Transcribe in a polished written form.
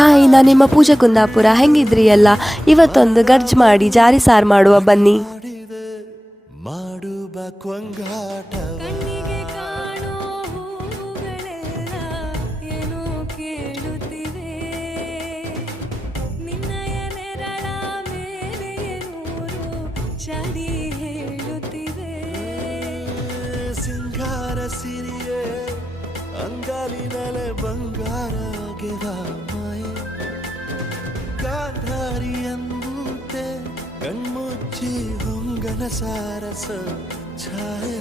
Hi, ನಾನು ನಿಮ್ಮ ಪೂಜಾ ಕುಂದಾಪುರ. ಹೆಂಗಿದ್ರಿ ಎಲ್ಲ? ಇವತ್ತೊಂದು ಗರ್ಜ್ ಮಾಡಿ ಜಾರಿ ಸಾರು ಮಾಡುವ ಬನ್ನಿ. ಮಾಡುವ ಕೊಂಗಾಟವ ಕಣ್ಣಿಗೆ ಕಾಣೋ ಹೂಗಳೆಲ್ಲ ಏನೋ ಕೇಳುತ್ತಿವೆ. ನಿನ್ನಯ ನೆರಳ ಮೇಲೆ ನೂರು ಚಾಡಿ ಹೇಳುತ್ತಿವೆ. ಸಿಂಗಾರ ಸಿರಿಯೇ ಅಂಗಾಲಿನಲೆ ಬಂಗಾರ ಮಾಯೆ ಗಾಂಧಾರಿಯಂತೆ ಕಣ್ಮುಚ್ಚಿ ಹೊಂಗನ ಸಾರಸ ಛಾಯೆ